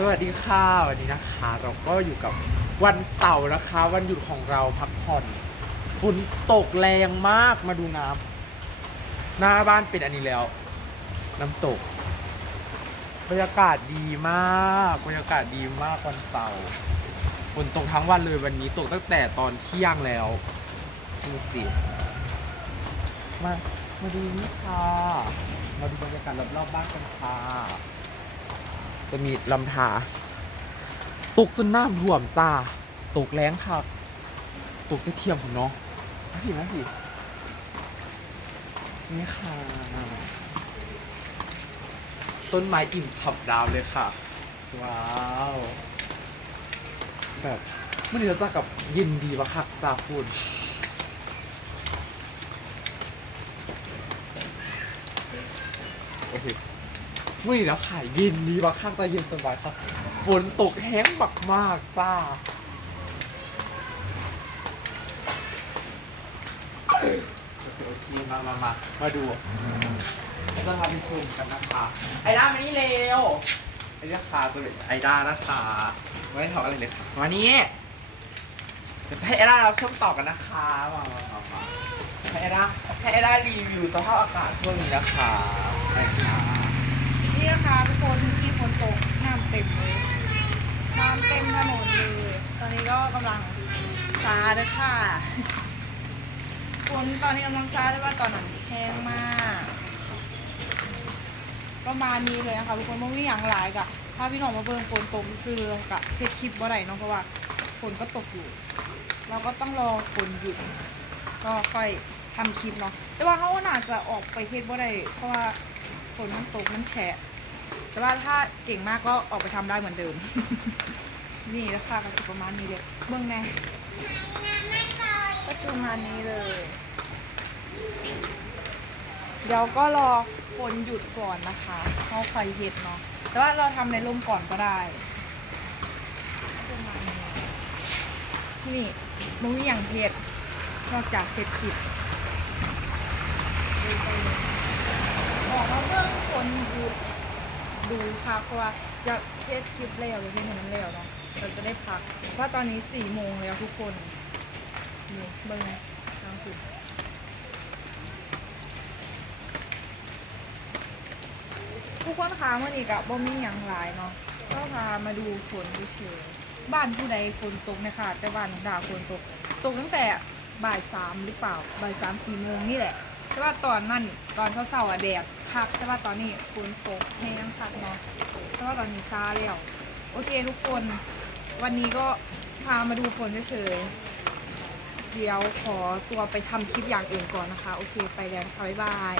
สวัสดีค่ะ วันนี้นะคะ เราก็อยู่กับวันเสาร์นะคะ วันหยุดของเราพักผ่อนฝนตกแรงมากมาดูน้ำหน้าบ้านเป็นอันนี้แล้ว น้ำตกบรรยากาศดีมากบรรยากาศดีมากวันเสาร์ฝนตกทั้งวันเลยวันนี้ตกตั้งแต่ตอนเที่ยงแล้วดูสิมามาดูนี่ค่ะมาดูบรรยากาศรอบๆบ้านกันค่ะ จะมีลำธารตกจนน้ำท่วมจ้าตกแรงครับตกได้เทียมผมเนาะนะพี่นะพี่นี่ค่ะ ต้นไม้อิ่มฉับดาวเลยค่ะ ว้าวแบบเมื่อนี้เราจะกับยินดีปะคักจ้าคุณโอเค มื่อนี้แล้วขายเย็นดีมากข้างตาเย็นสบายครับฝนตกแห้งมากมากๆจ้าโอเคมามามามาดูเราจะพาไปชมกันนะคะ ไอ้ด้ามานี่เร็วไอ้ด้าคาตัวเล็กไอ้ด้านะคะไม่ได้ทำอะไรเลยค่ะมานี่เดี๋ยวจะให้ไอ้ด้าเราชมต่อกันนะคะมามามาให้ไอ้ด้าให้ไอ้ด้ารีวิวสภาพอากาศช่วงนี้นะคะไปค่ะ นี่นะคะทุกคนที่ฝนตกน้ำเต็มเลยน้ำเต็มถนนเลยตอนนี้ก็กำลังซาด้วยค่ะฝนตอนนี้กำลังซาด้วยว่าตอนนั้นแห้งมากประมาณนี้เลยนะคะทุกคนเมื่อวี่อย่างหลายกับถ้าพี่น้องมาเบิ่งฝนตกซื้อกับเพชรคลิปว่าไรเนาะเพราะว่าฝนก็ตกอยู่ เราก็ต้องรอฝนหยุดก็ค่อยทำคลิปเนาะแต่ว่าเขาน่าจะออกไปเทศว่าไรเพราะว่าฝนมันตกมันแฉะ แต่ว่าถ้าเก่งมากก็ออกไปทำได้เหมือนเดิม นี่ราคาก็จะประมาณนี้เลยเบื้องในก็จะประมาณนี้เลย เดี๋ยวก็รอฝนหยุดก่อนนะคะเขาไฟเห็ดเนาะแต่ว่าเราทำในร่มก่อนก็ได้ก็ประมาณนี้นี่มันมีอย่างเห็ดนอกจากเห็ดผิดดูไปเลยออกมาเบื้องฝนหยุด ดูพักเพราะว่าจะเทสคลิปแล้วหรือเทสให้มันแล้วเนาะเราจะได้พักเพราะตอนนี้สี่โมงแล้วทุกคนนี่เบิ้งทางสุดทุกคนคะเมื่อนี้กับบ่มีอย่างหลายเนาะก็พามาดูฝนเฉยบ้านผู้ใดฝนตกนะคะแต่บ้านด่าฝนตก ตกตั้งแต่บ่ายสามหรือเปล่าบ่ายสามสี่โมงนี่แหละแต่ว่าตอนนั้นตอนเช้าๆอะแดด คักแต่ว่าตอนนี้ฝนตกแห้งคักเนาะแต่ว่าตอนนี้ซาแล้วโอเคทุกคนวันนี้ก็พามาดูฝนเฉยๆเดี๋ยวขอตัวไปทำคลิปอย่างอื่นก่อนนะคะ โอเค ไปแล้วค่ะบ๊ายบาย